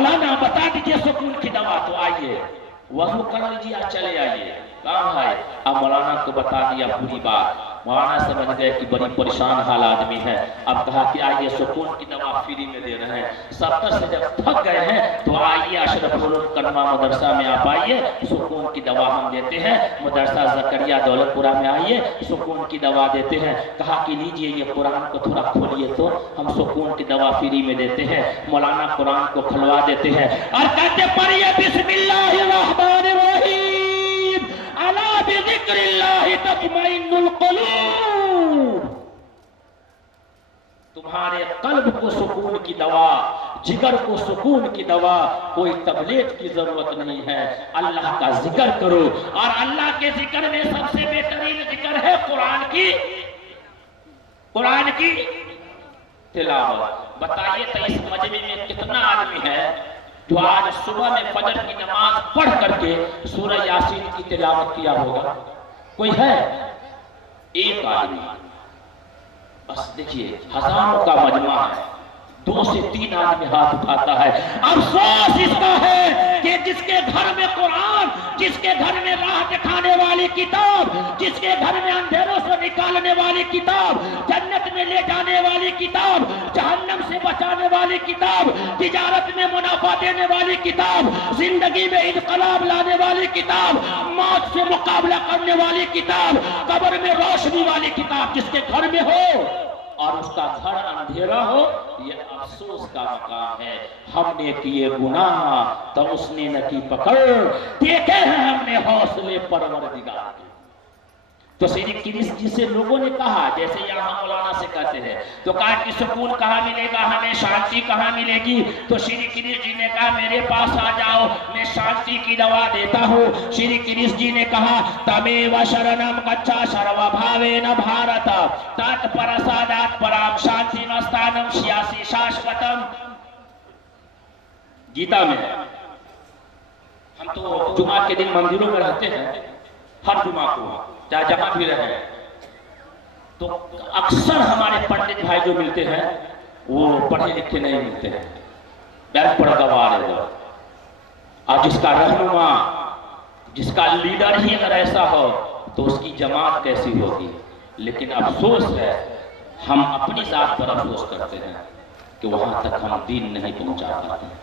مولانا بتا دیجئے سکون کی دوا، تو آئیے وضو کر لیجیے، چلے آئیے، کہاں ہے؟ اب مولانا کو بتا دیا پوری بات، مولانا سمجھ گئے کہ بڑی پریشان حال آدمی ہے، اب کہا کہ آئیے سکون کی دوا فری میں دے رہے ہیں، 70 سے جب تھک گئے ہیں تو آئیے اشرف العلوم کلمہ مدرسہ میں آپ آئیے، سکون کی دوا ہم دیتے ہیں، مدرسہ زکریا دولت پورہ میں آئیے، سکون کی دوا دیتے ہیں۔ کہا کہ لیجئے یہ قرآن کو تھوڑا کھولیے تو ہم سکون کی دوا فری میں دیتے ہیں۔ مولانا قرآن کو کھلوا دیتے ہیں اور کہتے پڑھیے بسم اللہ الرحمن الرحیم، الا بذکر اللہ تطمئن القلوب۔ تمہارے قلب کو سکون کی دوا، جگر کو سکون کی دوا، کوئی تبلیغ کی ضرورت نہیں ہے، اللہ کا ذکر کرو، اور اللہ کے ذکر میں سب سے بہترین ذکر ہے قرآن کی تلاوت۔ بتائیے تو اس مجمع میں کتنا آدمی ہے جو آج صبح میں فجر کی نماز پڑھ کر کے سورہ یاسین کی تلاوت کیا ہوگا؟ کوئی ہے؟ ایک آدمی، بس دیکھیے ہزاروں کا مجمع ہے، 2 سے 3 آدمی ہاتھ اٹھاتا ہے۔ افسوس اس کا ہے کہ جس کے گھر میں قرآن، جس کے گھر میں راہ دکھانے والی کتاب، جس کے گھر میں اندھیروں سے نکالنے والی کتاب، جنت میں لے جانے والی کتاب، جہنم سے بچانے والی کتاب، تجارت میں منافع دینے والی کتاب، زندگی میں انقلاب لانے والی کتاب، موت سے مقابلہ کرنے والی کتاب، قبر میں روشنی والی کتاب جس کے گھر میں ہو اور اس کا گھر اندھیرا ہو، یہ افسوس کا مقام ہے۔ ہم نے کیے گناہ تو اس نے نہ کی پکڑ، دیکھے ہیں ہم نے حوصلے پروردگار کے۔ تو سیدی کرس جسے لوگوں نے کہا، جیسے یہاں مولانا سے کہتے ہیں، تو کہا کہ سکون کہاں ملے گا ہمیں، شانتی کہاں ملے گی؟ تو شری کرس جی نے کہا میرے پاس آ جاؤ، میں شانتی کی دوا دیتا ہوں۔ شری کرس جی نے کہا تمیو شرنم گچھا شرو بھاوین بھارتا تات پرسادات پرام شانتی مستانم شیاسی شاشوتم۔ گیتا میں ہم تو جمعہ کے دن مندروں میں رہتے ہیں، ہر جمعہ کو چاہے جہاں بھی رہے، تو اکثر ہمارے پنڈت بھائی جو ملتے ہیں وہ پڑھے لکھے نہیں ملتے ہیں، بیٹھ پڑھ گوار ہے، اور جس کا رہنما، جس کا لیڈر ہی اگر ایسا ہو تو اس کی جماعت کیسی ہوگی۔ لیکن افسوس ہے، ہم اپنی ذات پر افسوس کرتے ہیں کہ وہاں تک ہم دین نہیں پہنچا پاتے ہیں۔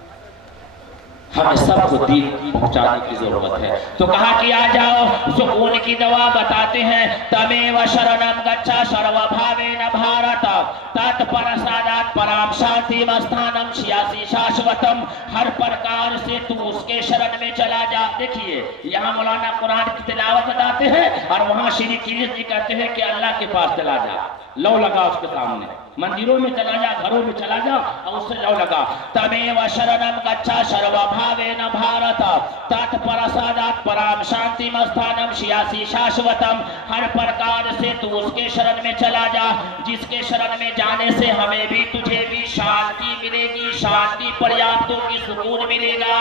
ہمیں سب کو دین پہنچانے کی ضرورت ہے۔ تو کہا کہ آ جاؤ سکون کی دوا بتاتے ہیں، تمیو شرنم گچھا شرو بھاوین بھارتا تات پرسادات پرام شانتی مستانم شیاسی شاشوتم۔ ہر پرکار سے تو اس کے شرن میں چلا جا۔ دیکھیے یہاں مولانا قرآن کی تلاوت بتاتے ہیں اور وہاں شری کرس جی کہتے ہیں کہ اللہ کے پاس چلا جا، لو لگا اس کے سامنے، مندروں میں چلا جا، گھروں میں چلا جا اور اس سے لو لگا۔ تمیو شرنم گچھا شرو بھاوین بھارتا تات پرسادات پرام شانتی مستانم شیاسی شاشوتم۔ ہر پرکار سے تو اس کے شرن میں چلا جا، جس کے شرن میں جانے سے ہمیں بھی تجھے بھی شانتی ملے گی، شانتی پریاپتوں کی سکون ملے گا۔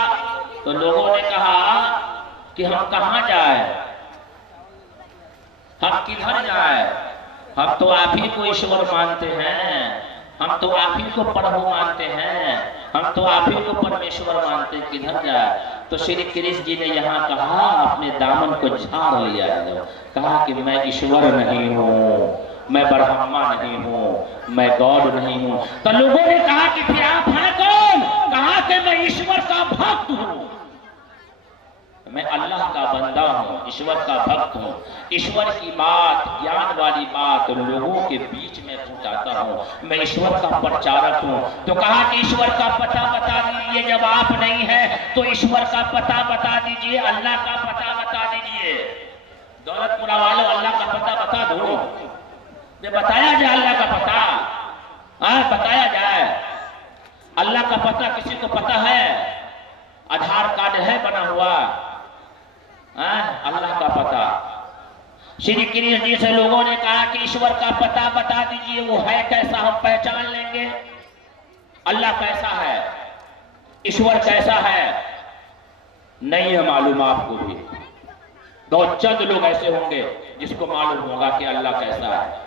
تو لوگوں نے کہا کہ ہم کہاں جائیں، ہم کدھر جائیں، ہم تو آپ ہی کو ایشور مانتے ہیں، ہم تو آپ ہی کو پربھو مانتے ہیں، ہم تو آپ ہی کو پرمیشور مانتے ہیں، کدھر جائے؟ تو شری کرس جی نے یہاں کہا اپنے دامن کو جھاڑ لیا ہے، کہا کہ میں ایشور نہیں ہوں، میں برہما نہیں ہوں، میں گاڈ نہیں ہوں۔ تو لوگوں نے کہا کہ پھر آپ ہیں کون؟ کہا کہ میں ایشور کا بھکت ہوں، میں اللہ کا بندہ ہوں، ایشور کا بھکت ہوں، ایشور کی بات، گیان والی بات لوگوں کے بیچ میں پہنچاتا ہوں، میں ایشور کا پرچارک ہوں۔ تو کہا کہ ایشور کا پتہ بتا دیجئے، جب آپ نہیں ہیں تو ایشور کا پتہ بتا دیجئے، اللہ کا پتہ بتا دیجئے۔ دولت پورہ والوں اللہ کا پتہ بتا دو، بتایا جائے اللہ کا پتہ، بتایا جائے اللہ کا پتہ۔ کسی کو پتہ ہے؟ آدھار کارڈ ہے بنا ہوا، اللہ کا پتہ۔ شری کرس جی سے لوگوں نے کہا کہ ایشور کا پتہ بتا دیجئے، وہ ہے کیسا، ہم پہچان لیں گے، اللہ کیسا ہے، ایشور کیسا ہے، نہیں ہے معلوم آپ کو بھی۔ دو چند لوگ ایسے ہوں گے جس کو معلوم ہوگا کہ اللہ کیسا ہے۔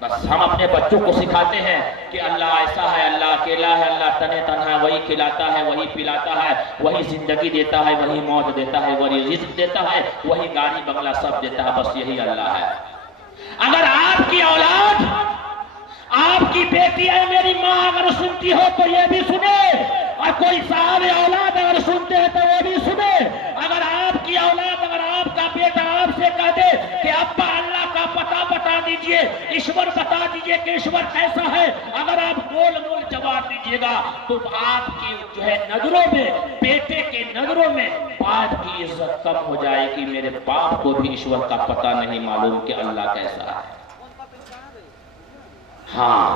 بس ہم اپنے بچوں کو سکھاتے ہیں کہ اللہ ایسا ہے، اللہ اکیلا ہے، اللہ تنہا تنہا ہے، وہی کھلاتا ہے، وہی پلاتا ہے، وہی زندگی دیتا ہے، وہی موت دیتا ہے، وہی رزق دیتا ہے، وہی گاڑی بنگلہ سب دیتا ہے، بس یہی اللہ ہے۔ اگر آپ کی اولاد، آپ کی بیٹی ہے، میری ماں اگر سنتی ہو تو یہ بھی سنے، اور کوئی صاحب اولاد اگر سنتے ہیں تو وہ بھی سنے۔ اگر آپ کی اولاد، اگر آپ کا بیٹا آپ سے کہہ دے کہ ابا اللہ کا پتہ بتا دیجئے، ایشور بتا دیجئے کہ ایشور کیسا ہے، اگر آپ گول گول جواب دیجئے گا تو آپ کی جو ہے نظروں میں، بیٹے کے نظروں میں باپ کی عزت کم ہو جائے گی۔ میرے باپ کو بھی ایشور کا پتہ نہیں معلوم کہ اللہ کیسا ہے۔ ہاں،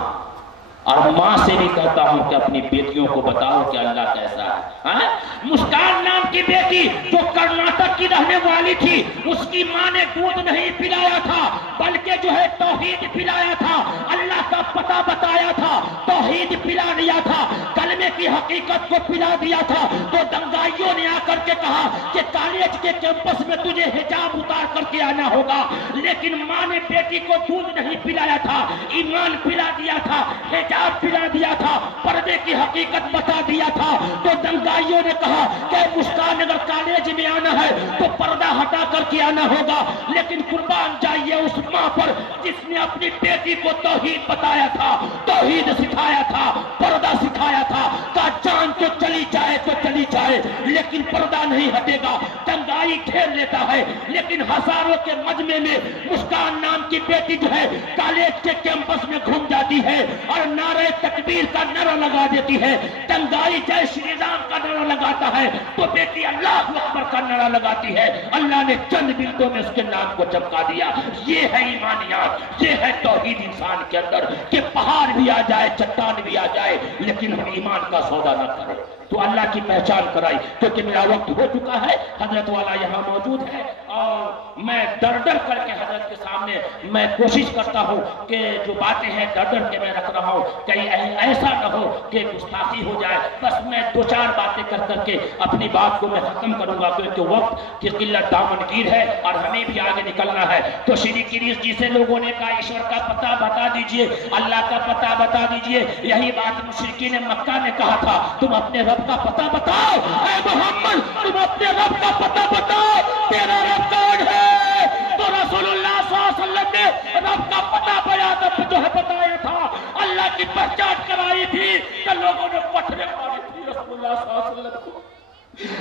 اور ماں سے بھی کہتا ہوں کہ اپنی بیٹیوں کو بتاؤ کہ اللہ کیسا ہے۔ مسکان نام کی بیٹی جو کرناٹک کی رہنے والی تھی، اس کی ماں نے دودھ نہیں پلایا تھا بلکہ جو ہے توحید پلایا تھا، اللہ کا پتہ بتایا تھا، توحید پلا دیا تھا، کلمے کی حقیقت کو پلا دیا تھا۔ تو دنگائیوں نے آ کر کے کہا کہ کالج کے کیمپس میں تجھے حجاب اتار کر کے آنا ہوگا، لیکن ماں نے بیٹی کو دودھ نہیں پلایا تھا، ایمان پلا دیا تھا، حجاب پلا دیا تھا، پردے کی حقیقت بتا دیا تھا۔ تو دنگائیوں نے کہا کہ مسکان اگر کالج میں آنا ہے تو پردہ ہٹا کر کے آنا ہوگا، لیکن قربان جائیے اس ماں پر جس نے اپنی بیٹی کو توحید بتایا تھا، توحید سکھایا تھا، پردہ سکھایا تھا، کہ جان تو چلی جائے تو چلی جائے لیکن پردہ نہیں ہٹے گا۔ دنگائی کھیل لیتا ہے لیکن ہزاروں کے مجمع میں مسکان نام کی بیٹی جو ہے کالج کے کیمپس میں گھوم جاتی ہے اور نعرہ تکبیر کا نعرہ لگا دیتی ہے، دنگائی جے شری رام کا نعرہ لگاتا ہے تو بیٹی اللہ اکبر کا نعرہ لگاتی ہے۔ اللہ نے چند منٹوں میں اس کے نام کو چمکا دیا۔ یہ ہے ایمانیات، یہ ہے توحید انسان کے اندر کہ پہاڑ بھی آ جائے، چٹان بھی آ جائے لیکن ہم ایمان کا سودا نہ کریں۔ تو اللہ کی پہچان کرائی، کیونکہ میرا وقت ہو چکا ہے، حضرت والا یہاں موجود ہے اور میں ڈر ڈر کر کے حضرت کے سامنے میں کوشش کرتا ہوں کہ جو باتیں ہیں ڈر ڈر کے میں رکھ رہا ہوں، کہیں ایسا نہ ہو کہ گستاخی ہو جائے۔ بس میں دو چار باتیں کر کر کے اپنی بات کو میں ختم کروں گا، کیونکہ وقت کی قلت دامنگیر ہے اور ہمیں بھی آگے نکلنا ہے۔ تو شری گریش جی سے لوگوں نے کہا ایشور کا پتہ بتا دیجئے، اللہ کا پتہ بتا دیجئے۔ یہی بات مشرکین مکہ نے کہا تھا، تم اپنے رب کا پتہ بتاؤ، اے محمد تم اپنے رب کا پتہ بتاؤ، تیرا رب کون ہے؟ تو رسول اللہ صلی اللہ علیہ وسلم نے رب کا پتہ بیان جو ہے بتایا تھا، اللہ کی پہچان کرائی تھی کہ لوگوں نے پتھریں ماری تھی رسول اللہ صلی اللہ علیہ وسلم کو،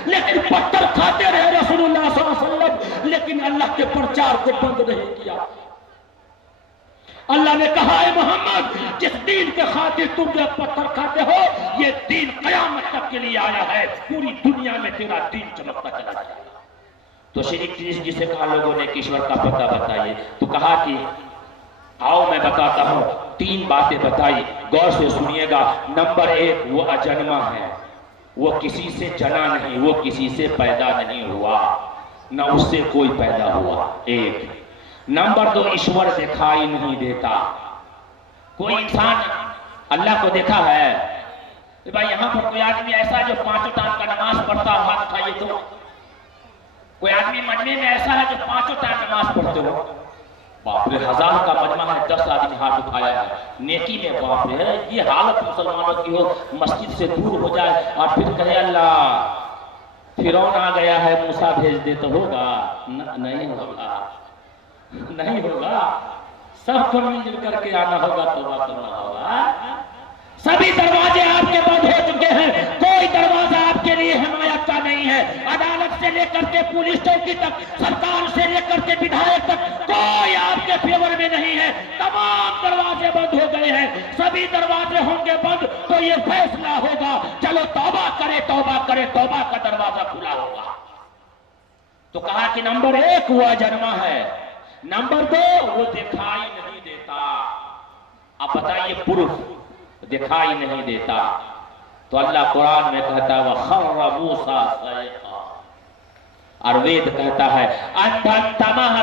لیکن پتھر کھاتے رہے رسول اللہ صلی اللہ علیہ وسلم، لیکن اللہ کے پرچار کو بند نہیں کیا۔ اللہ نے کہا اے محمد جس دین کے خاطر تم جو پتھر کھاتے ہو، یہ دین قیامت تک کے لیے آیا ہے، پوری دنیا میں تیرا دین چمکتا چلا جائے گا۔ تو شری گریش جی سے کہا لوگوں نے کہ ایشور کا پتہ بتائیے، تو کہا کہ آؤ میں بتاتا ہوں۔ تین باتیں بتائی، غور سے سنیے گا۔ نمبر ایک، وہ اجنما ہے، وہ کسی سے جنا نہیں، وہ کسی سے پیدا نہیں ہوا، نہ اس سے کوئی پیدا ہوا، ایک۔ نمبر دو، ایشور دکھائی نہیں دیتا۔ کوئی انسان اللہ کو دیکھا ہے؟ کہ بھائی یہاں پر کوئی آدمی ایسا ہے جو 5 ٹائم کا نماز پڑھتا ہو، ہاتھ اٹھائیے تو۔ کوئی آدمی مجمع میں ایسا ہے جو 5 ٹائم نماز پڑھتے ہو؟ باپ رے، 1000 کا مجمع ہے، 10 آدمی ہاتھ اٹھایا ہے نیکی میں، باپ رے یہ حالت مسلمانوں کی ہو، مسجد سے دور ہو جائے اور پھر کہے اللہ فرعون آ گیا ہے موسیٰ بھیج دے، تو ہوگا؟ نہیں ہوگا، نہیں ہوگا۔ سب کو مل جل کر کے آنا ہوگا، توبہ کرنا ہوگا۔ سبھی دروازے آپ کے بند ہو چکے ہیں، کوئی دروازہ آپ کے لیے حمایت کا نہیں ہے۔ عدالت سے لے کر کے پولیس چوکی تک، سرکار سے لے کر کے ودھایک تک، کوئی آپ کے فیور میں نہیں ہے۔ تمام دروازے بند ہو گئے ہیں۔ سبھی دروازے ہوں گے بند تو یہ فیصلہ ہوگا چلو توبہ کرے، توبہ کرے، توبہ کا دروازہ کھلا ہوگا۔ تو کہا کہ نمبر ایک وہ اجنما ہے، نمبر دو وہ دکھائی نہیں دیتا۔ اب بتائیے پروف، دکھائی نہیں دیتا تو اللہ قرآن میں کہتا ہے وَخَرَّ مُوسَىٰ صَعِقًا، اور وید کہتا ہے انتھن تمہ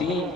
3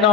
9,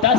10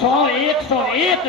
101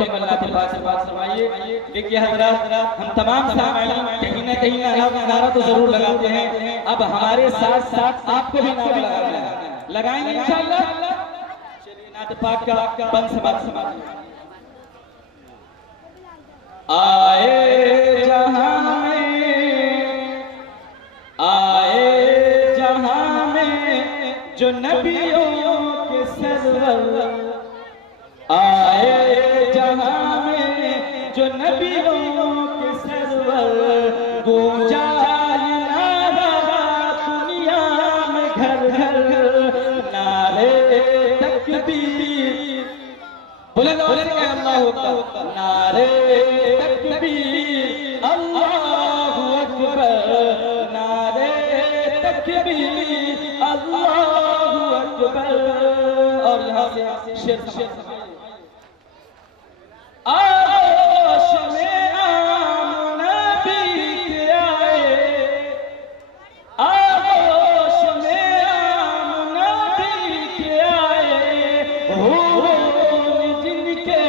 مکمل نعت پاک سے بات فرمائیے. دیکھیے حضرات ہم تمام سامعین کہیں نہ کہیں نعرہ تو ضرور لگاتے ہیں. اب ہمارے ساتھ ساتھ آپ کو بھی نعرہ لگانا ہے. لگائیں گے انشاءاللہ. چلیے نعت پاک کا بند سماعت. آئے جہاں میں جو نبیوں کے سرور, آئے جہاں میں جو نبیوں کے سرور, گونجا یہ نعرہ دنیا میں گھر گھر, نعرے تکبیر بلند اللہ اکبر, نعرے تکبیر اللہ اکبر, نعرے تکبیر اللہ اکبر. اور یہاں سے شیر آغوش میں عام نبی کے آئے, آغوش میں عام نبی کے آئے, جن کے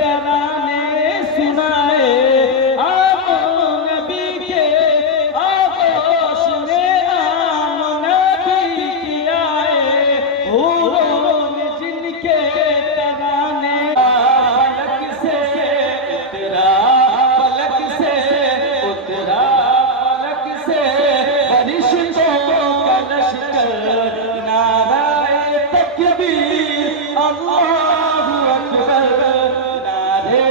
ترانے سنائے. عام نبی کے آغوش میں عام نبی کے آئے, جن کے ترانے فلک سے اترا, فلک سے اترا, فلک سے فرشتوں کا لشکر, نعرہ تکبیر اللہ اکبر, نعرہ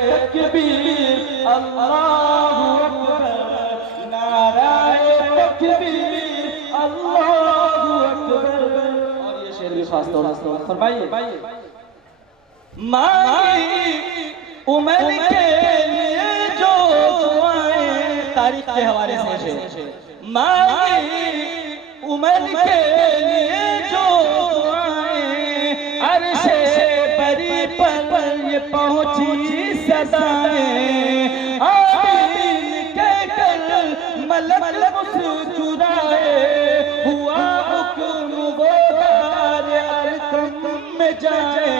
تکبیر اللہ اکبر, نعرہ تکبیر اللہ اکبر. اور یہ شعر بھی خاص طور سے فرمائیے. مانگی عمر کے لیے جو دعائیں, تاریخ کے حوالے سے مانگی عمر کے لیے جو دعائیں, عرش بری پر یہ پہنچی صدائیں, آمین کہہ کر ملک مسکرائے, ہوا حکم وہ دار ارقم میں جائے.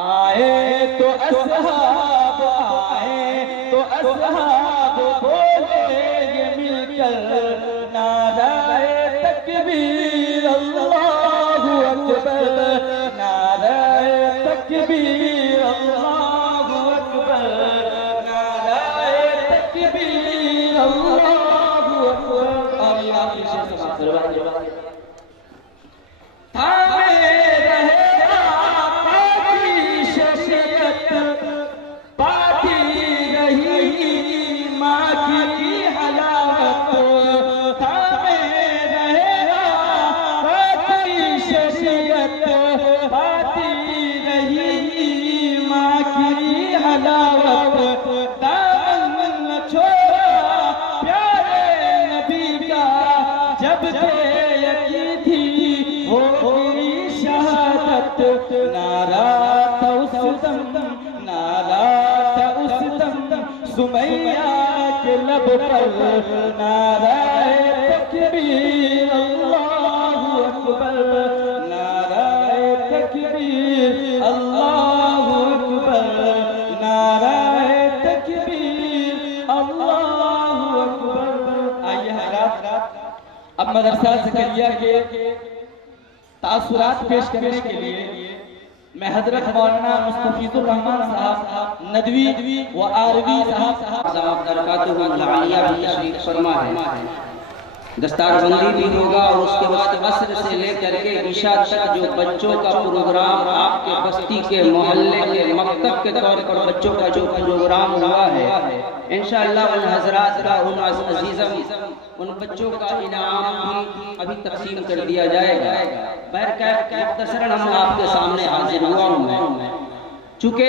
آئے تو اصحاب, آئے تو اصحاب بولے یہ مل کر, نعرہ تکبیر اللہ اکبر, نعرہ تکبیر اللہ اکبر, نعرہ تکبیر اللہ اکبر. اور یہ آپ کی شیخ سماعت کروائیے. تھامے رہے باقی رہی ماں کی حلاوت, تھامے رہے باقی شریعت, باقی رہی ماں کی حلاوت. دامن نہ چھوڑا پیارے نبی کا, جب یقین تھی وہ ہوئی شہادت. نعرہ تھا اس دم, نعرہ تھا اس دم سمیہ کے لب پر, نعرہ تکبیر اللہ اکبر, نعرہ تکبیر اللہ اکبر, نعرہ تکبیر اللہ اکبر. آئیے حضرات اب مدرسہ زکریا کے تاثرات پیش کرنے کے لیے میں حضرت مولانا مستفیض الرحمن صاحب ندوی و آروی صاحب درکاتہ العالیہ بھی تشریف فرما ہے. دستار بندی بھی ہوگا اور اس کے بعد عصر سے لے کر کے عشاء تک جو بچوں کا پروگرام آپ کے بستی کے محلے کے مکتب کے طور پر بچوں کا جو پروگرام ہوا ہے, انشاءاللہ ان حضرات کا, ان عزیزم, ان بچوں کا انعام بھی ابھی تقسیم کر دیا جائے گا. مختصراً ہم آپ کے سامنے حاضر ہوا ہوں میں, چونکہ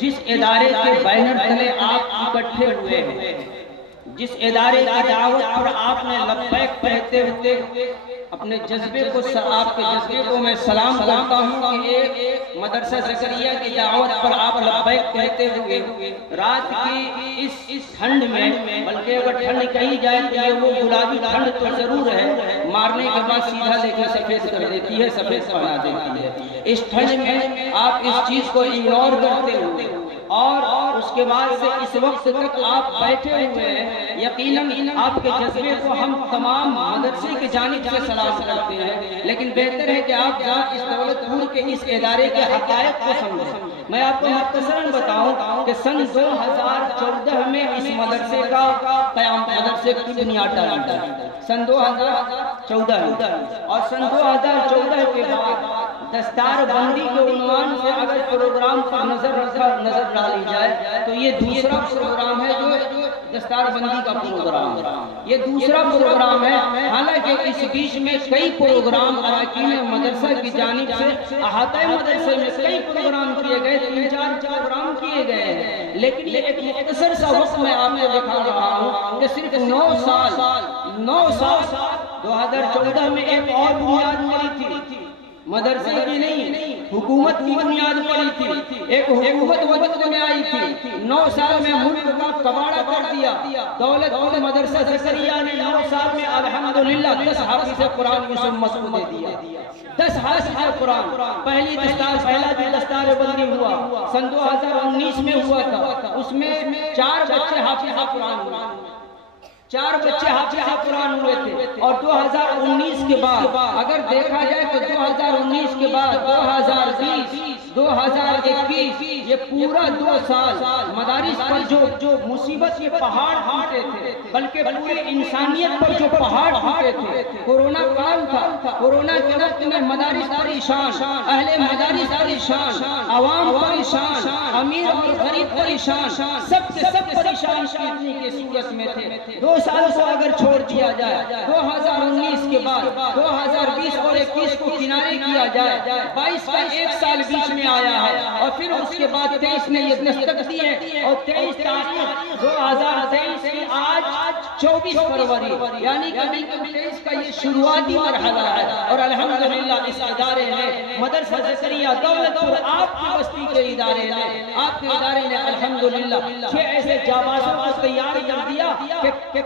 جس ادارے کے بینر تلے آپ اکٹھے ہوئے ہیں جس ادارے کی دعوت پر آپ نے لبیک کہتے ہوئے اپنے جذبے کو آپ کے جذبے کو میں سلام کرتا ہوں کہ ایک مدرسہ زکریا کی دعوت پر آپ لبیک کہتے ہوئے رات کی اس ٹھنڈ میں، بلکہ اگر ٹھنڈ کہی جائے تو یہ وہ گلابی ٹھنڈ تو ضرور ہے، مارنے کے بعد سیدھا لے کے سفید کر دیتی ہے، سفید بنا دیتی ہے، اس ٹھنڈ میں آپ اس چیز کو اگنور کرتے ہوئے اور اس کے بعد سے اس وقت تک آپ بیٹھے ہوئے ہیں، یقیناً آپ کے جذبے کو ہم تمام مدرسے کی جانب سے سلام کرتے ہیں، لیکن بہتر ہے کہ آپ اس دولت پور کے اس ادارے کے حقائق کو سمجھیں۔ میں آپ کو مختصراً بتاؤں کہ سن 2014 میں اس مدرسے کا قیام، مدرسے کی بنیاد ڈالی گئی سن 2014 میں، اور سن 2014 کے بعد دستار بندی کے عنوان سے اگر پروگرام پر نظر ڈالی جائے تو یہ دوسرا پروگرام ہے جو دستار بندی کا پروگرام ہے، یہ دوسرا پروگرام ہے، حالانکہ اس بیچ میں کئی پروگرام اراکین مدرسہ کی جانب سے احاطہ مدرسے میں کئی پروگرام کیے گئے، 3-4 پروگرام کیے گئے ہیں، لیکن یہ ایک مختصر سا وقت میں آپ کو دکھا رہا ہوں کہ صرف 9 سال 2014 میں ایک اور بنیاد پڑی تھی، مدرسے کی نہیں، حکومت کی بنیاد پڑی تھی، ایک حکومت وجود میں آئی تھی، 9 سال میں ملک کا کباڑہ کر دیا، دولت پور مدرسہ زکریا نے 9 سال میں الحمدللہ 10 حافظ قرآن اس امت کو دے دیا، 10 حافظ قرآن، پہلا جو دستار بندی ہوا سن 2019 میں ہوا تھا، اس میں 4 بچے حافظ قرآن ہوئے، 4 بچے حافظ قرآن ہوئے تھے، اور 2019 کے بعد اگر دیکھا جائے تو 2019 کے بعد 2020 2021 یہ پورا 2 سال مدارس پر جو مصیبت کے پہاڑ ٹوٹے تھے، بلکہ پوری انسانیت پر جو پہاڑ ٹوٹے تھے، کورونا کال تھا، کورونا کے وقت میں مدارس پریشان، اہل مدارس پریشان، عوام پریشان، امیر اور غریب پریشان، سب سے سب پریشان شدنی کی صورت میں تھے۔ 2 سال کو اگر چھوڑ دیا جائے، 2019 کے بعد 2020 اور 21 کو کنارے کیا جائے، 22 کا 1 سال بیچ میں آیا ہے، اور پھر اس کے بعد 23 نے یہ دستک دی ہے، اور 23 تاریخ 2023 کی آج 24 فروری، یعنی کہ 23 کا یہ شروعاتی مرحلہ ہے، اور الحمدللہ اس ادارے نے مدرسہ زکریا دولت پور آپ کی بستی کے ادارے نے، آپ کے ادارے نے الحمدللہ 6 ایسے جابازوں کو تیار کر دیا کہ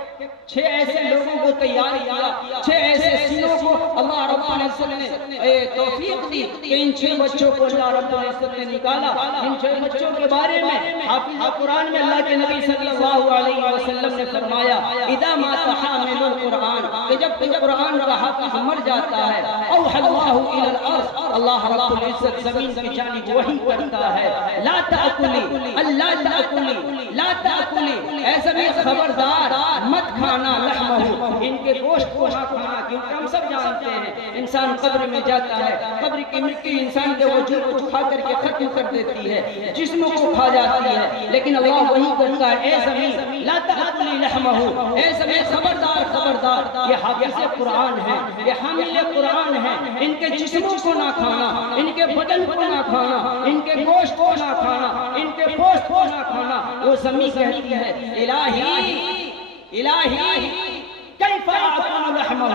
6 ایسے لوگوں کو تیار کیا، 6 ایسے سینوں کو اللہ رب العزت نے توفیق دی کہ ان 6 بچوں کو اللہ رب العزت نے نکالا۔ ان 6 بچوں کے بارے میں حافظ قرآن میں اللہ کے نبی صلی اللہ علیہ وسلم نے فرمایا اذا مات حامل القرآن، کہ جب کوئی قرآن کا حافظ مر جاتا ہے، اوحى اللہ الى الارض، اللہ رب العزت زمین کی جانب وحی کرتا ہے لا تأکلی، اللہ تأکلی، لا تأکلی، اے زمین خبردار مت کھانا لحمہ، ان کے گوشت کو نہ کھانا، کیونکہ ہم سب جانتے ہیں انسان قبر میں جاتا ہے، قبر کی مٹی انسان کے وجود کو کھا کر کے ختم کر دیتی ہے، جسم کو کھا جاتی ہے، لیکن اللہ وہی کرتا ہے اے زمین لا تأکلی لحمہ، اے زمین خبردار خبردار، یہ حافظ قرآن ہے، یہ حامل قرآن ہے، ان کے جسموں کو نہ کھانا، ان کے بدن کو نہ کھانا، ان کے گوشت کو نہ کھانا، ان کے پوست کو نہ کھانا۔ وہ زمین کہتی ہے الہی کیف آکل لحمہ،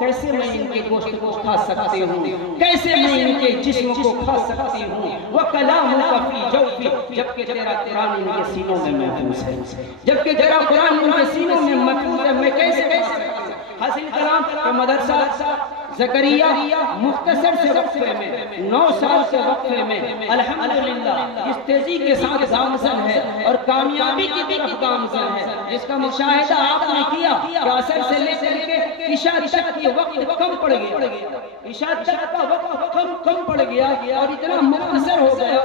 کیسے میں ان کے گوشت کو کھا سکتی ہوں، کیسے میں ان کے جسم کو کھا سکتی ہوں، وَكَلَامُكَ فِي جَوْفِي، جبکہ تیرا قرآن ان کے سینوں میں محفوظ ہے، جبکہ تیرا قرآن ان کے سینوں میں محفوظ ہے، میں کیسے کہہ سکتا ہوں؟ حاصل کلام کہ مدرسہ زکریا مختصر سے وقفے میں 9 سال کے وقفے میں الحمدللہ اس تیزی کے ساتھ گامزن ہے اور کامیابی کی طرف گامزن ہے، جس کا مشاہدہ آپ نے کیا کہ عصر سے لے کر کے عشاء تک کی وقت کم پڑ گیا، عشاء تک کا وقت کم پڑ گیا اور اتنا مختصر ہو گیا،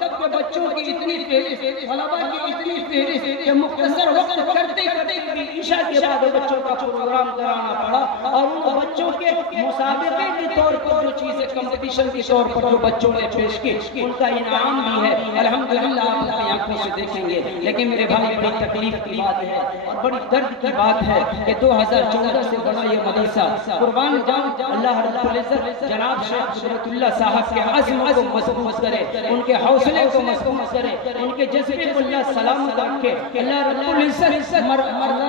تب کہ بچوں کی اتنی فہرست، طلباء کی اتنی فہرست کہ مختصر وقت کرتے کرتے عشاء کے بعد بچوں کا پروگرام کرانا پڑا، اور ان بچوں کے مسابقے کے طور پر جو چیزیں کمپٹیشن کے طور پر جو بچوں نے پیش کی ان کا انعام بھی ہے۔ الحمدللہ آپ آنکھوں سے دیکھیں گے. لیکن میرے بھائی بڑی تکلیف کی بات ہے اور بڑی درد کی بات ہے کہ 2014 سے بڑا یہ مدرسہ قربان جان اللہ رب العزت جناب شیخ قدرت اللہ صاحب کے عزم کو مضبوط کرے, ان کے حوصلے کو مضبوط کرے, ان کے جذبے کو اللہ سلامت رکھے. اللہ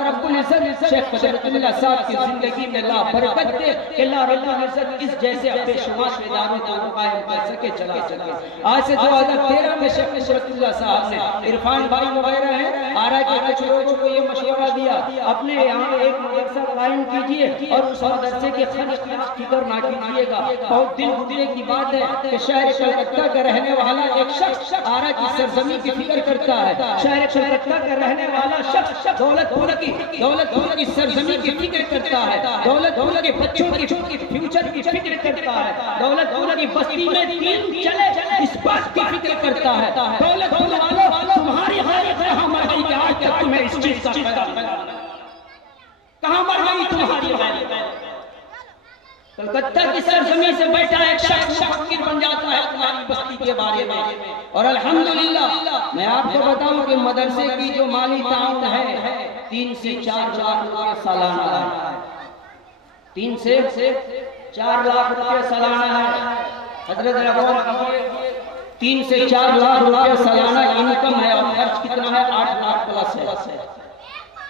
رب العزت شیخ قدرت اللہ صاحب کی زندگی میں اللہ برکت دے کہ اللہ رب العزت اس جیسے بے شمار اداروں کو قائم کر سکے, چلا سکے. آج سے 2013 میں شیخ قدرت اللہ صاحب نے عرفان بھائی وغیرہ ہیں آرا کے کچھ لوگوں کو یہ مشورہ دیا اپنے یہاں ایک مدرسہ قائم کیجئے اور اس مدرسے کے خرچ کی فکر نہ کیجئے گا. بہت دل گزرے کی بات ہے کہ شہر کلکتہ کا رہنے والا ایک شخص آرا کی سرزمین کی فکر کرتا ہے. شہر کلکتہ کا رہنے والا شخص دولت پور کی سرزمین کی فکر کرتا ہے, دولت پور کے بچوں کی فیوچر کی فکر کرتا ہے, دولت پور کی بستی میں دین چلے اس بات کی فکر کرتا ہے. دولت پور والوں تمہاری حالت کہاں مر گئی کہ آج تک تمہیں اس چیز کا خیال نہیں, کہاں مر گئی تمہاری حالت. کلکتہ کی سرزمین سے بیٹھا ایک شخص مفکر بن جاتا ہے تمہاری بستی کے بارے میں. اور الحمدللہ میں آپ کو بتاؤں کہ مدرسے کی جو مالی تعاون ہے 3 سے 4 لاکھ روپے سالانہ ہے, 3 سے 4 لاکھ روپے سالانہ ہے. حضرت غور کیجئے 3 سے 4 لاکھ روپے سالانہ انکم ہے اور خرچ کتنا ہے 8 لاکھ پلس ہے,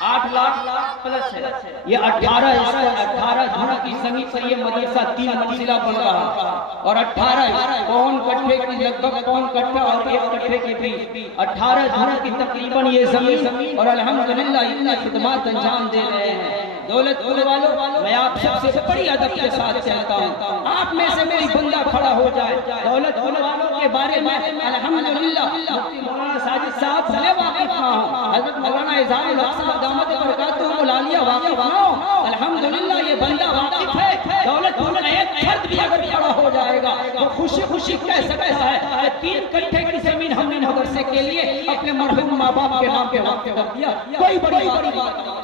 8 لاکھ پلس ہے. یہ 18 دھڑ کی زمین پر یہ مدرسہ 3 منزلہ بن رہا اور 18 پون کٹھے کی لگ بھگ پون کٹھا اور 1 کٹھے کے بیچ 18 دھڑ کی تقریباً یہ زمین اور الحمدللہ اتنا خدمات انجام دے رہے ہیں. دولت پور والوں میں آپ سب سے بڑی ادب کے ساتھ چاہتا ہوں آپ میں سے کوئی بندہ کھڑا ہو جائے دولت پور والوں کے بارے میں الحمدللہ مفتی مولانا ساجد صاحب سے واقف نہ ہوں, حضرت مولانا اظہار الحق صاحب دامت برکاتہ العالیہ واقف نہ ہوں. الحمدللہ یہ بندہ واقف ہے. دولت پور کا ایک فرد بھی اگر کھڑا ہو جائے گا وہ خوشی کہہ سکتا ہے کہ 3 کٹھے کی زمین ہم نے مدرسے کے لیے اپنے مرحوم ماں باپ کے نام پہ وقف کر دیا. کوئی بڑی بات نہیں,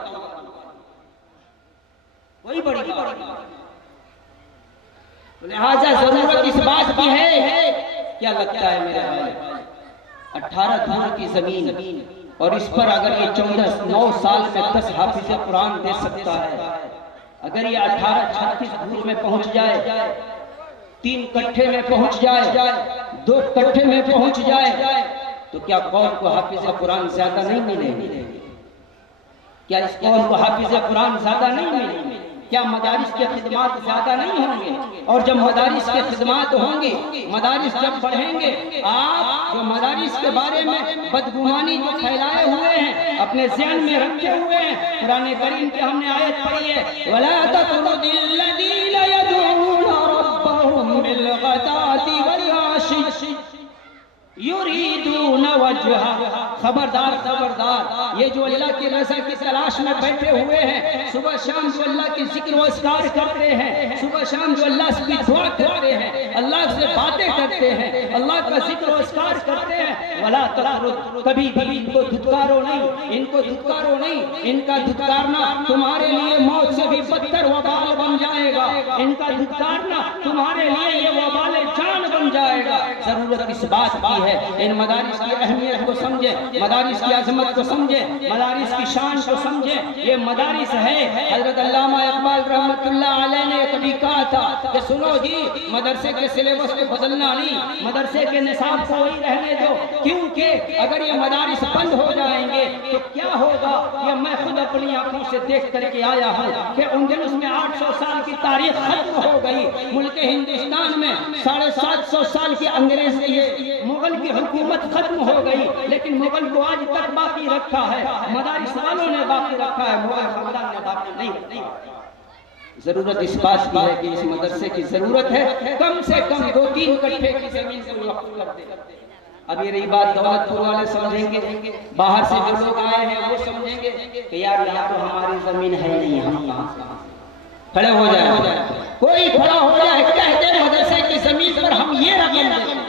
کوئی بڑی بات. لہذا ضرورت اس بات کی ہے کیا لگتا ہے میرے بھائی 18 دھڑ کی زمین اور اس پر اگر یہ 9 سال میں 10 حافظ قرآن دے سکتا ہے, اگر یہ 18-36 دھڑ میں پہنچ جائے, 3 کٹھے میں پہنچ جائے, 2 کٹھے میں پہنچ جائے تو کیا قوم کو حافظ قرآن زیادہ نہیں ملے گی؟ کیا اس قوم کو حافظ قرآن زیادہ نہیں ملے گی؟ کیا مدارس کے خدمات زیادہ نہیں ہوں گے؟ اور جب مدارس کے خدمات ہوں گے, مدارس جب بڑھیں گے, آپ جو مدارس کے بارے میں بدگمانی جو پھیلائے ہوئے ہیں اپنے ذہن میں رکھے ہوئے ہیں, قرآن کریم کی ہم نے آیت پڑھی ہے وَلَا تَطْرُدِ الَّذِينَ يَدْعُونَ رَبَّهُمْ بِالْغَدَاةِ وَالْعَشِيِّ یریدون وجہ. خبردار یہ جو اللہ کی رضا کی تلاش میں بیٹھے ہوئے ہیں, صبح شام جو اللہ کی ذکر و اذکار کرتے ہیں, صبح شام جو اللہ سے دعا کرتے ہیں, اللہ سے باتیں کرتے ہیں, اللہ کا ذکر و اذکار کرتے ہیں, ولا تطرد کبھی ان کو دھتکارو نہیں, ان کا دھتکارنا تمہارے لیے موت سے بھی بدتر وبال بن جائے گا, ان کا دھتکارنا تمہارے لیے یہ وبال جان بن جائے گا. ضرورت اس بات کی ہے ان مدارس کی اہمیت کو سمجھیں, مدارس کی عظمت کو سمجھیں, مدارس کی شان کو سمجھیں. یہ مدارس ہے. حضرت علامہ اقبال رحمت اللہ علیہ نے کبھی کہا تھا کہ سنو جی مدرسے کے سلیبس کو بدلنا نہیں, مدرسے کے نصاب کو وہی رہنے دو, کیونکہ اگر یہ مدارس بند ہو جائیں گے تو کیا ہوگا یہ میں خود اپنی آنکھوں سے دیکھ کر کے آیا ہوں کہ اندلس میں 800 سال کی تاریخ ختم ہو گئی. ملک ہندوستان میں 750 سال کی انگریز مغل کی حکومت ختم ہو گئی, لیکن مغل کو آج تک باقی رکھا ہے, مدارس والوں نے باقی رکھا ہے, مغل خاندان نے باقی نہیں رکھا. ضرورت اس بات کی ہے کہ اس مدرسے کی ضرورت ہے کم سے کم 2-3 کٹھے کی زمین کو وقف کر دے. اب یہ رہی بات دولت پور والے سمجھیں گے, باہر سے جو لوگ آئے ہیں وہ سمجھیں گے کہ یار یہاں تو ہماری زمین ہے نہیں, ہم کہاں سے کھڑے ہو جائے. کوئی کھڑا ہو جائے کہہ دے مدرسے کی زمین پر ہم یہ رقم دیں.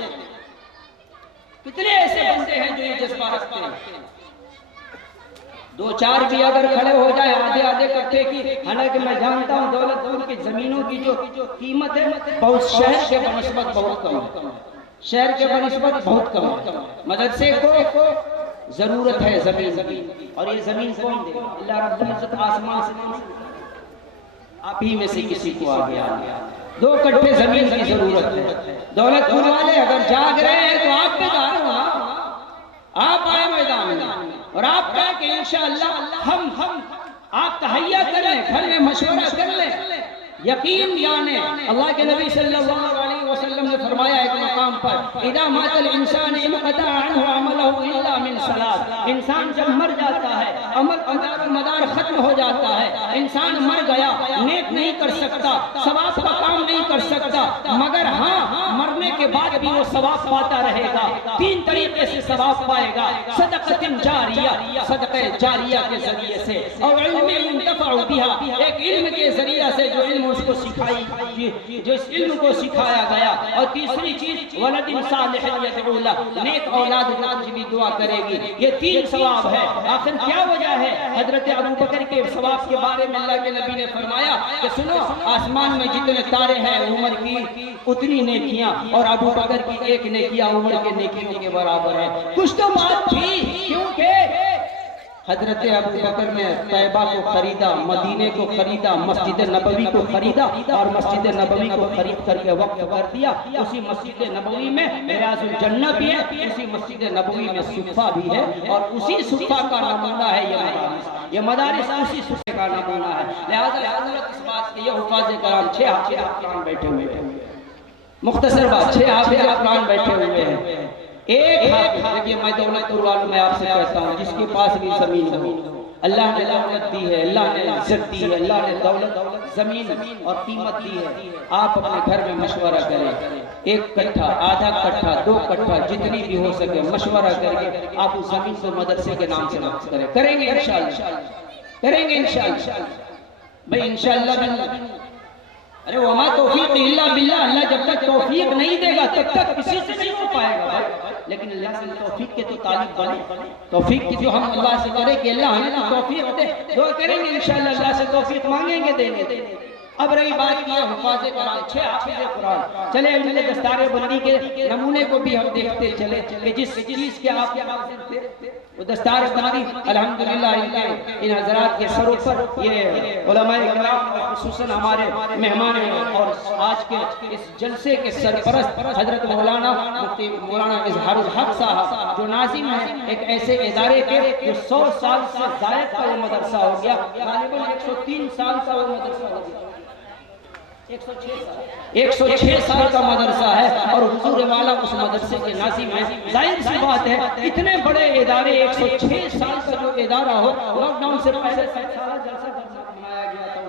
کتنے ایسے بندے ہیں جو یہ جذبہ رکھتے ہیں؟ 2-4 بھی اگر کھڑے ہو جائے آدھے کٹھے کی, حالانکہ میں جانتا ہوں دولت پور کی زمینوں کی جو قیمت ہے بہت شہر کے بنسبت بہت کم ہے, شہر کے بنسبت بہت کم ہے. مدرسے کو ضرورت ہے زمین کی، اور یہ زمین کون دے گا؟ اللہ رب العزت آسمان سے نہیں، آپ ہی میں سے کسی کو آگے آگے 2 کٹھے زمین کی ضرورت ہے۔ دولت پور والے اگر جاگ رہے ہیں تو آپ بیدار ہو نا، آپ آئے میدان میں اور آپ کہا کہ انشاءاللہ ہم آپ تہیہ کر لیں، گھر میں مشورہ کر لیں، یقین جانے اللہ کے نبی صلی اللہ علیہ وسلم نے فرمایا ایک مقام پر اذا مات الانسان انقطع عنه عمله الا من صلاۃ، انسان جب مر جاتا ہے عمل مدار ختم ہو جاتا ہے، انسان مر گیا نیک نہیں کر سکتا، ثواب کا کام نہیں کر سکتا، مگر ہاں مرنے کے بعد بھی وہ ثواب پاتا رہے گا۔ 3 طریقے سے ثواب پائے گا، صدقۃ جاریہ، صدقہ جاریہ کے ذریعے سے، اور علم ينتفع بها، ایک علم کے ذریعے سے جو علم اس کو سکھائی، جو اس علم کو سکھایا گیا، اور تیسری چیز ولد صالح یدعو لہ، نیک اولاد کی بھی دعا کرے گی۔ یہ 3 ثواب ہے۔ آخر کیا وجہ ہے؟ حضرت ابوبکر کے ثواب کے بارے میں اللہ کے نبی نے فرمایا کہ سنو، آسمان میں جتنے تارے ہیں عمر کی اتنی نیکیاں، اور ابوبکر کی 1 نیکیاں عمر کے نیکیوں کے برابر ہے۔ کچھ تو بات تھی، کیونکہ حضرت ابوبکر نے طیبہ کو خریدا، مدینے کو خریدا، مسجد نبوی کو خریدا، اور مسجد نبوی کو خرید کر کے وقف کر دیا۔ اسی مسجد نبوی میں ریاض الجنہ بھی ہے، اسی مسجد نبوی میں صفہ بھی ہے، اور اسی صفہ کا نمونہ ہے یہ مدارس۔ یہ مدارس اسی صفہ کا نمونہ ہے۔ لہذا حضرت اس بات کے یہ حفاظ کرام 6 حافظ قرآن بیٹھے ہوئے ہیں، مختصر بات 6 حافظ قرآن بیٹھے ہوئے ہیں۔ ایک حافظ، دیکھیے میں دولت پور والوں میں آپ سے کہتا ہوں، جس کے پاس بھی زمین ہو، اللہ نے دولت دی ہے، اللہ نے عزت دی ہے، اللہ نے دولت زمین اور قیمت دی ہے، آپ اپنے گھر میں مشورہ کریں، 1 کٹھا، آدھا کٹھا، 2 کٹھا، جتنی بھی ہو سکے مشورہ کر کے آپ اس زمین کو مدرسے کے نام سے وقف کریں۔ کریں گے انشاءاللہ، کریں گے انشاءاللہ، بھئی انشاءاللہ۔ ارے وما توفیق الا باللہ، اللہ جب تک توفیق نہیں دے گا تب تک کسی سے نہیں ہو پائے گا، لیکن اللہ سے توفیق کے تو طالب بنے، توفیق کی جو ہم اللہ سے کریں کہ اللہ ہمیں توفیق دے، دعا کریں گے انشاءاللہ اللہ سے توفیق مانگیں گے، دیں گے۔ اب رہی بات یہ حفاظ قرآن، 6 حافظ قرآن، چلے اگلے دستار بندی کے نمونے کو بھی ہم دیکھتے چلے کہ جس چیز کے آپ تھے وہ دستار بندی الحمدللہ ان حضرات کے سروں پر یہ علماء کرام اور خصوصاً ہمارے مہمان اور آج کے اس جلسے کے سرپرست حضرت مولانا مفتی مولانا اظہار الحق صاحب جو ناظم ہیں ایک ایسے ادارے کے جو 100 سال سے زائد کا وہ مدرسہ ہو گیا، غالباً 103 سال کا وہ مدرسہ ہو گیا، 106 سال کا مدرسہ ہے، اور حضور والا اس مدرسے کے ناظم ہیں۔ ظاہر سی بات ہے اتنے بڑے ادارے 106 سال کا جو ادارہ ہو، لاک ڈاؤن سے پہلے سارا جلسہ منایا گیا تھا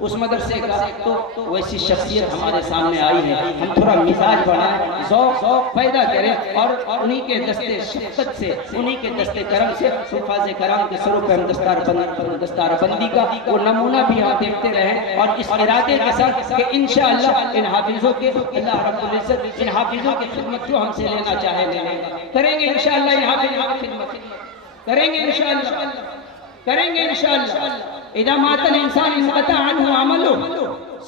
اس مدرسے کا، تو ویسی شخصیت ہمارے سامنے آئی ہے۔ ہم تھوڑا مزاج بڑھائیں، ذوق پیدا کریں، اور انہی کے دستے شفقت سے، انہی کے دستے کرم سے حفاظ کرام کے سروں پہ ہم دستار بندی کا وہ نمونہ بھی ہم دیکھتے رہیں، اور اس ارادے کے ساتھ کہ انشاءاللہ ان حافظوں کے اللہ رب العزت ان حافظوں کی خدمت جو ہم سے لینا چاہے لیں کریں گے انشاءاللہ، ان حافظوں کی خدمت کریں گے انشاءاللہ، کریں گے انشاءاللہ۔ اذا مات الانسان انقطع عنه عمله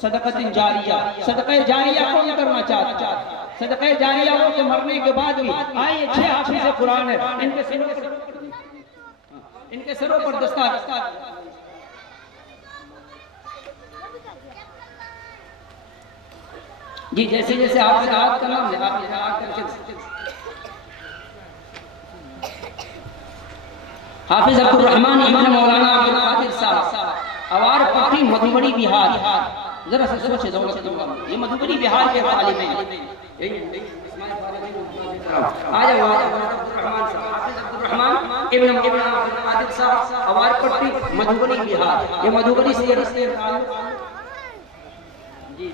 صدقۃ جاریہ، صدقہ جاریہ کون کرنا چاہتا ہے؟ صدقہ جاریہ وہ کہ مرنے کے بعد بھی آئیے 6 حافظ قرآن ہے، ان کے سروں پر دستار جی جیسے جیسے آپ اطاعت کا نام ہے، آپ اطاعت کر کے حافظ عبد الرحمن ابن مولانا عبد القادر صاحب اوار پٹی مدھوبنی بہار، ذرا سا سوچے دولت یہ مدھوبنی بہار کے طالب ہیں، آ جاؤ عبد الرحمن صاحب، حافظ عبد الرحمن ابن عبد القادر صاحب اوار پٹی مدھوبنی بہار، یہ مدھوبنی سے رستے جی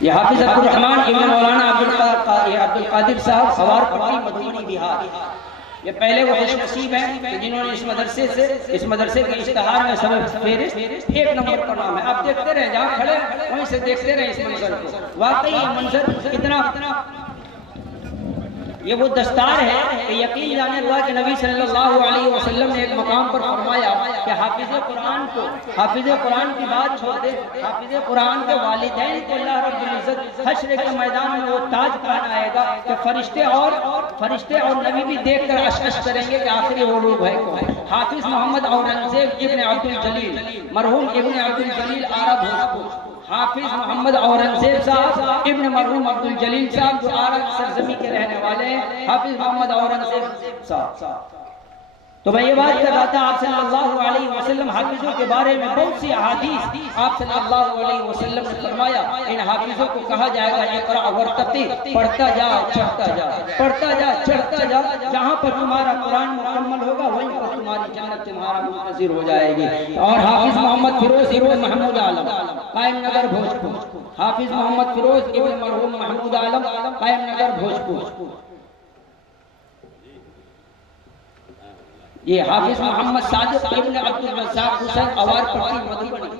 یہ حافظ عبد الرحمن ابن مولانا عبد القادر صاحب سوار پٹی مدھوبنی بہار، یہ پہلے وہ خوش نصیب ہیں کہ جنہوں نے اس مدرسے کے اشتہار میں سب فہرست 1 نمبر پر نام ہے۔ آپ دیکھتے رہیں، جہاں کھڑے وہیں سے دیکھتے رہیں اس منظر کو، واقعی یہ منظر کتنا یہ وہ دستار ہے کہ یقین جانے اللہ کے نبی صلی اللہ علیہ وسلم نے ایک مقام پر فرمایا کہ حافظ قرآن کی بات چھوڑ دے، حافظ قرآن کے والدین کو اللہ رب العزت حشر کے میدان میں وہ تاج پہنائے گا کہ فرشتے اور نبی بھی دیکھ کر اشعش کریں گے کہ آخری وہ لوگ ہے کون؟ حافظ محمد اورنگزیب ابن عبد الجلیل، مرحوم ابن عبد الجلیل آرا بھوجپور، حافظ محمد اورنگزیب صاحب ابن مرحوم عبد الجلیل صاحب جو آرا سرزمین کے رہنے والے ہیں، حافظ محمد اورنگزیب صاحب۔ تو میں یہ بات کر رہا تھا آپ صلی اللہ علیہ وسلم حافظوں کے بارے میں بہت سی احادیث آپ صلی اللہ علیہ وسلم نے فرمایا ان حافظوں کو کہا جائے گا اقرأ ورتقی، پڑھتا جا چڑھتا جا، پڑھتا جا چڑھتا جا، جہاں پر تمہارا قرآن مکمل ہوگا وہیں پر تمہاری جنت تمہارا منتظر ہو جائے گی۔ اور حافظ محمد فیروز ابن محمود عالم، قائم نگر بھوجپور، حافظ محمد فیروز ابن مرحوم محمود عالم، قائم نگر بھوجپور۔ یہ حافظ محمد صادق ابن عبد الرزاق حسین اوار پٹی مدھوبنی۔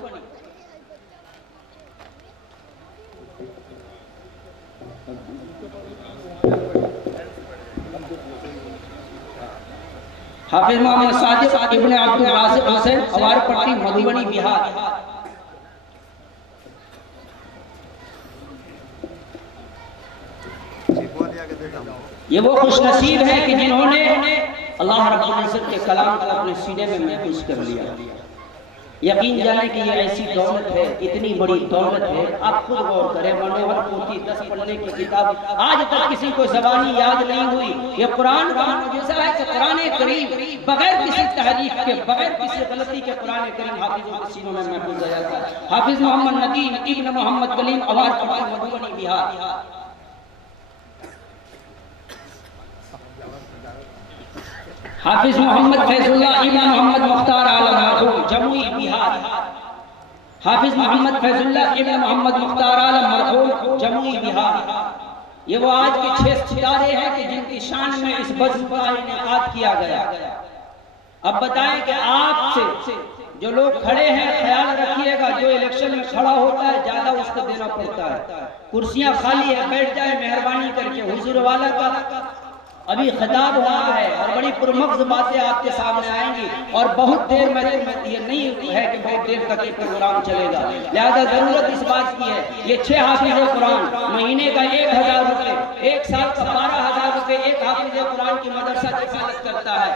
حافظ محمد صادق ابن عبد الرازق حسین اوار پٹی مدھوبنی بہار۔ یہ وہ خوش نصیب ہے کہ جنہوں نے اللہ رب العزت کے کلام کو اپنے سینے میں محفوظ کر لیا۔ یقین جانے کہ یہ ایسی دولت ہے، اتنی بڑی دولت ہے، آپ خود غور کریں۔ منوہر پوتھی 10 پڑھنے کی کتاب آج تک کسی کو زبانی یاد نہیں ہوئی۔ یہ قرآن کا معجزہ ہے کہ قرآن کریم بغیر کسی تحریف کے، بغیر کسی غلطی کے قرآن کریم حافظوں کے سینوں میں محفوظ ہو جاتا ہے۔ حافظ محمد ندیم ابن محمد کلیم اوار پٹی مدھوبنی بہار۔ حافظ محمد فیض اللہ ابن محمد مختار عالم مرحوم جموئی بہار۔ حافظ محمد فیض اللہ ابن محمد مختار عالم مرحوم جموئی بہار۔ یہ وہ آج کے 6 ستارے ہیں کہ جن کی شان میں اس بزم کا انعقاد کیا گیا۔ اب بتائیں کہ آپ سے جو لوگ کھڑے ہیں خیال رکھیے گا، جو الیکشن میں کھڑا ہوتا ہے زیادہ اس کو دینا پڑتا ہے۔ کرسیاں خالی ہیں، بیٹھ جائے مہربانی کر کے۔ حضور والا کا ابھی خطاب ہوا ہے اور بڑی پرمغز باتیں آپ کے سامنے آئیں گی، اور بہت دیر میں یہ نہیں ہے کہ بہت دیر تک یہ پروگرام چلے گا، لہذا ضرورت اس بات کی ہے۔ یہ 6 حافظ قرآن، مہینے کا 1000 روپے، 1 سال کا 12000 روپے ایک حافظ قرآن کی مدرسہ کفالت کرتا ہے۔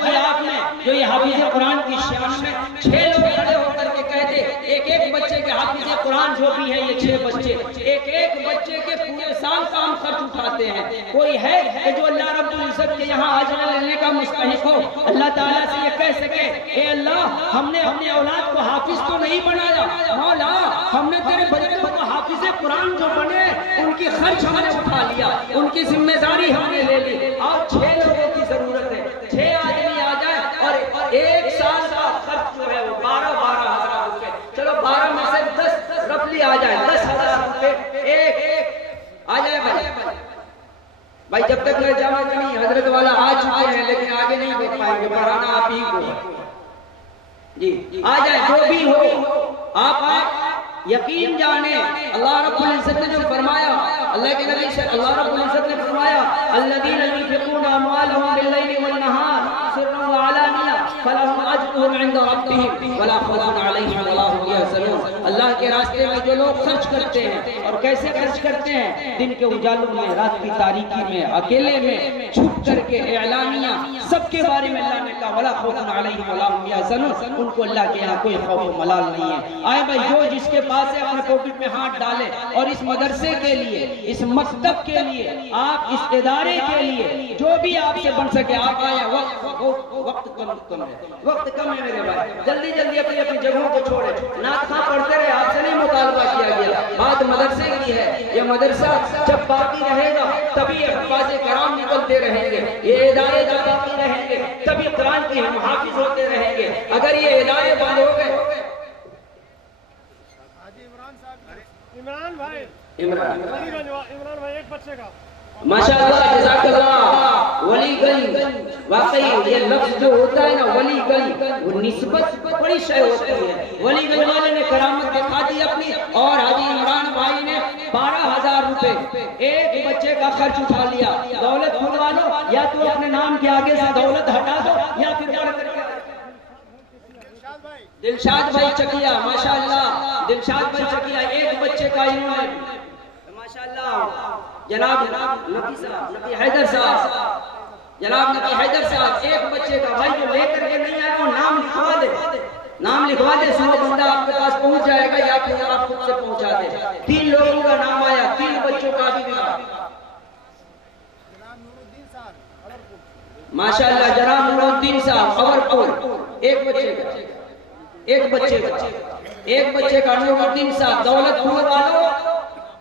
کوئی آپ میں جو یہ حافظ قرآن کی شان میں 6 لوگ کھڑے ہو کر کے کہتے ایک بچے کے حافظ قرآن جو بھی ہے یہ 6 بچے ایک بچے کے پورے سال کام خرچ اٹھاتے ہیں؟ کوئی ہے کہ جو اللہ رب العزت کے یہاں اجر لینے کا مستحق ہو، اللہ تعالیٰ سے یہ کہہ سکے اے اللہ ہم نے اپنی اولاد کو حافظ تو نہیں بنایا، مولا ہم نے تیرے بچوں کو حافظ قرآن جو بنے ان کی خرچ ہم نے اٹھا لیا، ان کی ذمہ داری ہم نے لے لی۔ اور 6 لوگوں کی ضرورت ہے، 6 آدمی آ جائے اور 1 سال کا خرچ جو ہے وہ 12,000 روپے، چلو 12 میں سے 10 رفلی آ جائے، 10,000 روپے ایک آ جائے بھائی جب تک میں جمع نہیں، حضرت والا آ چکے ہیں لیکن آگے نہیں دیکھ پائیں گے، پڑھانا آپ ہی کو جی آ جائے جو بھی ہو۔ آپ یقین جانے اللہ رب العزت نے جو فرمایا، اللہ کے نبی سے اللہ رب العزت نے فرمایا الذین ينفقون اموالهم باللیل والنہار سرا وعلانیہ فلهم اجرهم عند ربهم ولا خوف علیہم ولا هم یحزنون۔ اللہ کے راستے میں جو لوگ خرچ کرتے ہیں، اور کیسے خرچ کرتے ہیں؟ دن کے اجالوں میں، رات کی تاریکی میں، اکیلے میں، چھپ کر کے، اعلانیہ سب کے بارے میں اللہ نے کہا ولا خوف علیہم ولا هم یحزنون۔ ان کو اللہ کے یہاں کوئی خوف و ملال نہیں ہے۔ آئے بھائی جو جس کے پاس ہے اپنے پاکٹ میں ہاتھ ڈالے، اور اس مدرسے کے لیے، اس مکتب کے لیے، آپ اس ادارے کے لیے جو بھی آپ سے بن سکے آپ آئے۔ وقت کم ہے، وقت کم ہے میرے بھائی، جلدی جلدی اپنی جگہوں کو چھوڑے، نعت خواں پڑھتے رہے، آپ سے نہیں مطالبہ کیا گیا، بات مدرسے کی ہے۔ یہ مدرسہ جب باقی رہے گا تبھی حفاظ کرام نکلتے رہیں گے، یہ ادارے جب باقی رہیں گے تبھی قرآن کے ہم حافظ ہوتے رہیں گے۔ اگر یہ ادارے بند ہو گئے، عمران بھائی ایک بچے کا ماشاءاللہ جزاک اللہ ولی گنج واقعی یہ لفظ جو ہوتا ہے نا ولی گنج وہ نسبت بڑی شے ہوتی ہے. ولی گنج والے نے کرامت دکھا دی اپنی اور حاجی عمران بھائی نے 12,000 روپے ایک بچے کا خرچ اٹھا لیا. دولت خود والو یا تو اپنے نام کے آگے سے دولت ہٹا دو یا پھر بڑھ کر کے دلشاد بھائی چکیا ماشاءاللہ دلشاد بھائی چکیا ایک بچے کا انہوں نے ماشاءاللہ جناب نبی حیدر صاحب جناب نبی حیدر صاحب ایک بچے کا بھائی جو لے کر کے نہیں آئے وہ نام لکھوا دے سو بندہ آپ کے پاس پہنچ جائے گا یا پھر آپ خود سے پہنچا دے. 3 لوگوں کا نام آیا 3 بچوں کا بھی ملا ماشاءاللہ. جناب نور الدین صاحب اورپور ایک بچے کا نور الدین صاحب. دولت پور والو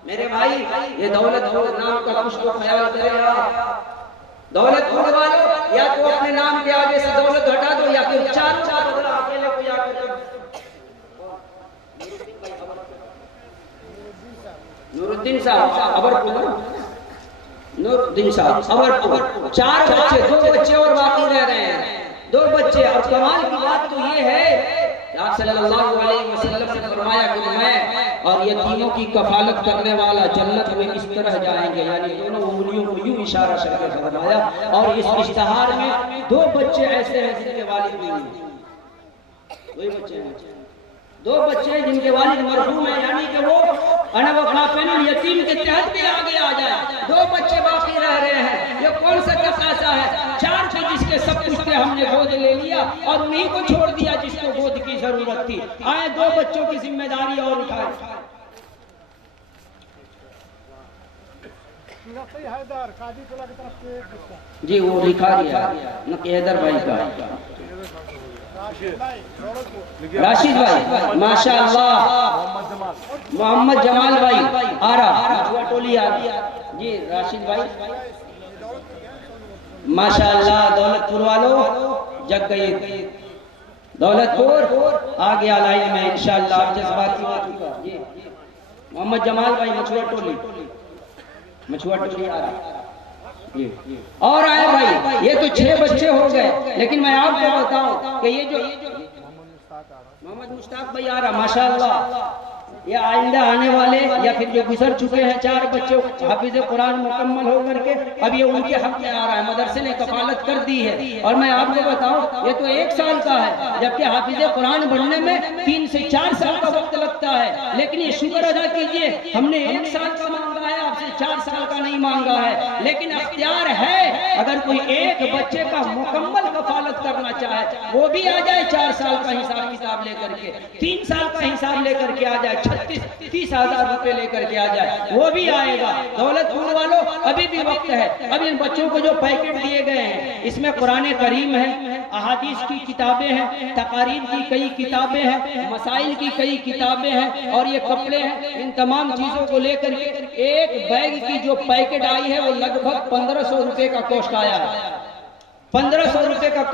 میرے بھائی یہ دولت پور نام کا کچھ تو خیال کرے گا. دولت پور والو یا تو اپنے نام کے آگے سے دولت ہٹا دو یا پھر 4 اکیلے کو یا نور الدین صاحب اورپور نور الدین صاحب اورپور 4 بچے 2 بچے اور باقی رہ رہے ہیں 2 بچے. اور کمال کی بات تو یہ ہے کہ آپ صلی اللہ علیہ وسلم نے فرمایا کہ میں اور یتیموں کی کفالت کرنے والا جنت میں اس طرح جائیں گے. یعنی دونوں انگلیوں کو یوں اشارہ کر کے فرمایا. اور اس اشتہار میں 2 بچے ایسے ہیں جن کے والد نہیں ہیں. 2 بچے جن کے والد مرحوم ہیں یعنی کہ وہ انا وقافین الیتیم کے تحت بھی آگے آ جائے. 2 بچے باقی رہ رہے ہیں. یہ کون سا تقاضا ہے؟ 4 تھے جس کے سب کچھ تھے ہم نے گود لے لیا اور انہیں کو چھوڑ دیا جس کو گود کی ضرورت تھی. آئے 2 بچوں کی ذمہ داری اور اٹھائے. نقی حیدر قاضی قلعہ کی طرف سے جی وہ لکھا دیا نقی حیدر بھائی کا. راشد بھائی ماشاءاللہ. محمد جمال بھائی آرہ ٹولی آرہ جی. راشد بھائی ماشاءاللہ. دولت پور والو جگ گئی. دولت پور آگے آلائی میں انشاءاللہ آپ جذباتی ہو چکا جی. محمد جمال بھائی مچھوڑ ٹولی آرہ اور آئے بھائی. یہ تو 6 بچے ہو گئے لیکن میں آپ کو بتاؤں کہ یہ جو محمد مشتاق بھائی آ رہا ماشاءاللہ یہ آئندہ آنے والے یا پھر جو گزر چکے ہیں 4 بچے حافظ قرآن مکمل ہو کر کے اب یہ ان کے حق میں آ رہا ہے. مدرسے نے کفالت کر دی ہے اور میں آپ کو بتاؤں یہ تو 1 سال کا ہے جبکہ حافظ قرآن بننے میں 3 سے 4 سال کا وقت لگتا ہے. لیکن یہ شکر ادا کیجئے ہم نے 1 سال کا مانگا ہے آپ سے 4 سال کا نہیں مانگا ہے. لیکن اختیار ہے اگر کوئی ایک بچے کا مکمل کفالت کرنا چاہے وہ بھی آ جائے 4 سال کا حساب کتاب لے کر کے 3 سال کا حساب لے کر کے آ جائے 30,000 روپے لے کر کے آ جائے وہ بھی آئے گا. دولت پور والوں ابھی بھی وقت ہے. اب ان بچوں کو جو پیکٹ دیے گئے ہیں اس میں قرآن کریم ہے احادیث کی کتابیں ہیں تقاریر کی کئی کتابیں ہیں مسائل کی کئی کتابیں ہیں اور یہ کپڑے ہیں. ان تمام چیزوں کو لے کر کے ایک بیگ کی جو پیکٹ آئی ہے وہ لگ بھگ 1500 روپے کا کوسٹ آیا ہے. 1500 روپے کا